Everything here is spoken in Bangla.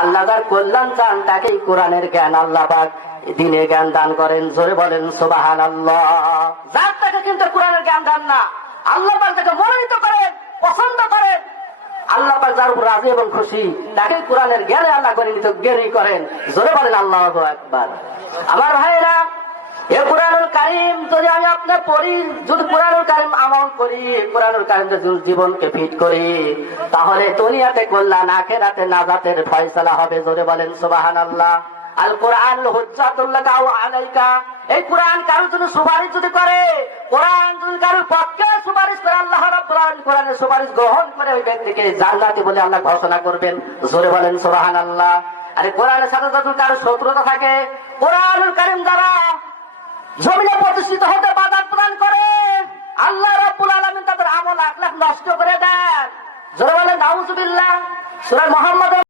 আল্লাহ যার কল্যাণ চান তাকেই কোরআনের জ্ঞান আল্লাহ পাক দিনের জ্ঞান দান করেন। জোরে বলেন সুবহানাল্লাহ। যার তাকে কিন্তু কোরআনের জ্ঞান দেন না, আল্লাহ পাক তাকে মনোনীত করেন, পছন্দ করেন। আল্লাহ পাক যার উপর রাজি এবং খুশি তাকে কোরআনের জ্ঞানে আল্লাহ মনোনীত জ্ঞানী করেন। জোরে বলেন আল্লাহু আকবার। আমার ভাইরা, এ কোরআনুল কারীম যদি আমি আপনার পড়ি, যদি কোরআনুল কারীম আমল করি, কোরআনুল কারীম যদি জীবনকে ফিট করি, তাহলে দুনিয়াতে কল্যাণ, আখিরাতে নাজাতের ফয়সালা হবে। জোরে বলেন সুবহানাল্লাহ। আল কোরআন হুজ্জাতুল লাকা ওয়া আলাইকা। এই কোরআন কারোর জন্য সুপারিশ যদি করে, কোরআন যদি কারোর পক্ষে সুপারিশ করে, আল্লাহ রাব্বুল আলামিন কোরআনের সুপারিশ গ্রহণ করে ওই ব্যক্তিকে জান্নাতি বলে আল্লাহ ঘোষণা করবেন। জোরে বলেন সুবহানাল্লাহ। আরে কোরআনের সাথে যদি কারোর শত্রুতা থাকে, কোরআনুল কারীম দ্বারা জমিনে প্রতিষ্ঠিত হতে বাধা প্রদান করে, আল্লাহ রাব্বুল আলামিন তাদের আমল আখলাক নষ্ট করে দেন। জোরে বলেন নাউজুবিল্লাহ। সূরা মুহাম্মদ